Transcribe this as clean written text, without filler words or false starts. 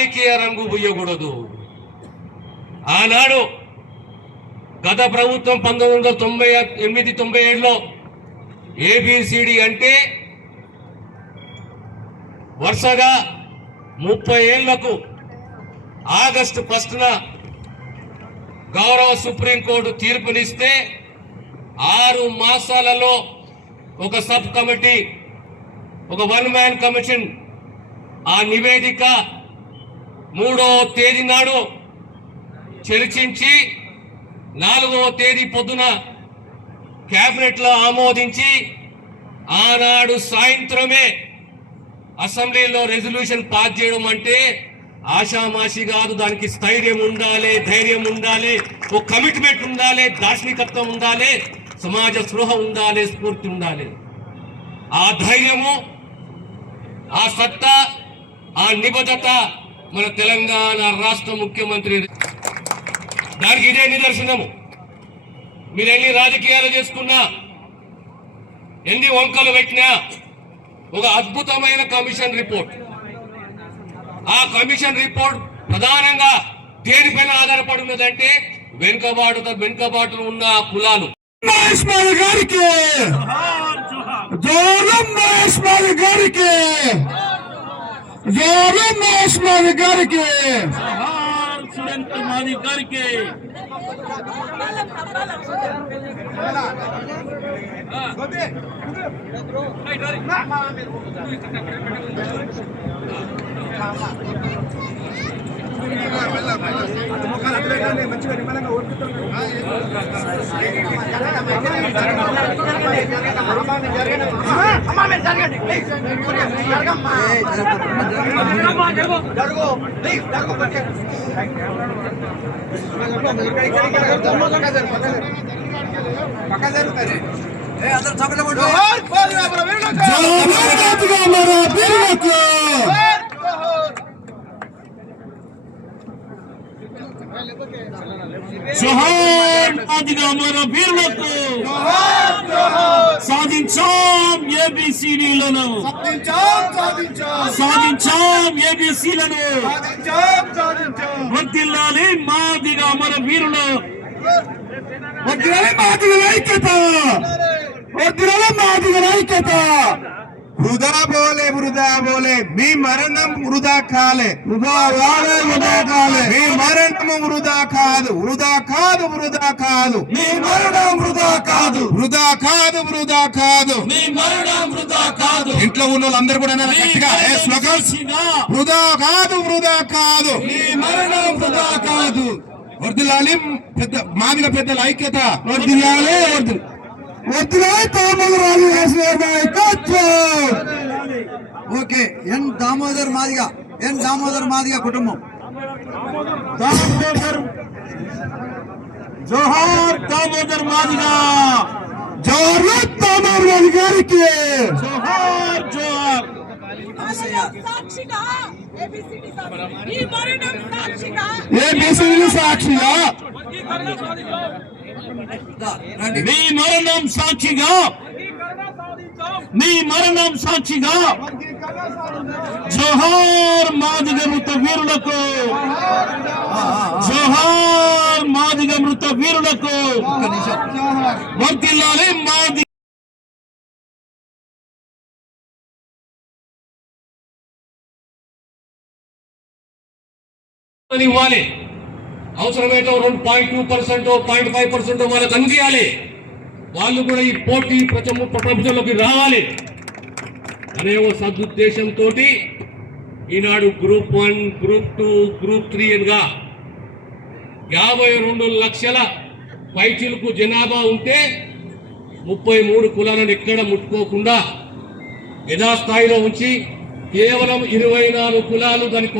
రాజకీయ రంగు పుయ్యకూడదు. ఆనాడు గత ప్రభుత్వం 1998-97లో ఏబిసిడి అంటే వరుసగా 30 ఏళ్లకు ఆగస్టు 1న గౌరవ సుప్రీంకోర్టు తీర్పునిస్తే 6 మాసాలలో ఒక సబ్ కమిటీ, ఒక 1 మ్యాన్ కమిషన్ ఆ నివేదిక 3వ తేదీ నాడు చర్చించి 4వ తేదీ పొద్దున క్యాబినెట్లో ఆమోదించి ఆనాడు సాయంత్రమే అసెంబ్లీలో రెజల్యూషన్ పాస్ చేయడం అంటే ఆషామాషి కాదు. దానికి స్థైర్యం ఉండాలి, ధైర్యం ఉండాలి, ఒక కమిట్మెంట్ ఉండాలి, దార్శనికత్వం ఉండాలి, సమాజ స్పృహ ఉండాలి, స్ఫూర్తి ఉండాలి. ఆ ధైర్యము, ఆ సత్తా, ఆ నిబద్ధత మన తెలంగాణ రాష్ట్ర ముఖ్యమంత్రి దానికి ఇదే నిదర్శనము. మీరు ఎన్ని రాజకీయాలు చేసుకున్నా, ఎన్ని వంకలు పెట్టినా ఒక అద్భుతమైన కమిషన్ రిపోర్ట్. ఆ కమిషన్ రిపోర్ట్ ప్రధానంగా దేనిపైన ఆధారపడి ఉన్నదంటే వెనుకబాటులో ఉన్న కులాలు. మహేష్ మాది గారికి జోరం, మహేష్ మాది గారికి జోరం, మహేష్ మాది గారికి సురేంద్ర మాది గారికి జోహార్ మాదిగా మన వీరులకు, సాధించాం ఏబిసిడీలను, సాధించాం ఏబిసిలను, వర్ధిల్లాలి మాదిగా మన వీరులు, వర్ధిల్లాలి మాదిగల ఐక్యత, వర్ధిల్లాలి మాదిగల ఐక్యత. వృధా బోలే మీ మరణం వృధా కాలే, వృధా కాలే, మీ మరణము వృధా కాదు, వృధా కాదు, వృధా కాదు, మీ మరణం వృధా కాదు, వృధా కాదు, వృధా కాదు, మీ మరణం వృధా కాదు. ఇంట్లో ఉన్న వాళ్ళందరూ కూడా గట్టిగా వృధా కాదు, వృధా కాదు, మీ మరణం వృధా కాదు. వర్ధిల్లాలి మాదిగ పెద్దల ఐక్యత, వర్ధిల్లాలి, వర్ధిల్లాలి దామోదర్ నాయకత్వం. ఓకే, దామోదర్ మాదిగ కుటుంబం. జోహార్ దామోదర్ మాదిగా, జోహార్ దామోదర్ మాది గారికి, జోహార్ జోహార్. ఏబిసిడి సాక్షిగా, మీ మరణం సాక్షిగా, మీ మరణం సాక్షిగా జోహార్ మాదిగ మృత వీరులకు, జోహార్ మాదిగ మృత వీరులకు, వర్ధిల్లాలి మాది. ఇవ్వాలి, అవసరమైతే 2.2%, 0.5% వాళ్ళకి అందియాలి. వాళ్ళు కూడా ఈ పోటీ ప్రపంచంలోకి రావాలి అనే ఓ సదుద్దేశంతో ఈనాడు గ్రూప్ 1, గ్రూప్ 2, గ్రూప్ 3గా 52 లక్షల పైచిలకు జనాభా ఉంటే 33 కులాలను ఎక్కడ ముట్టుకోకుండా యథాస్థాయిలో ఉంచి కేవలం 24 కులాలు దానికి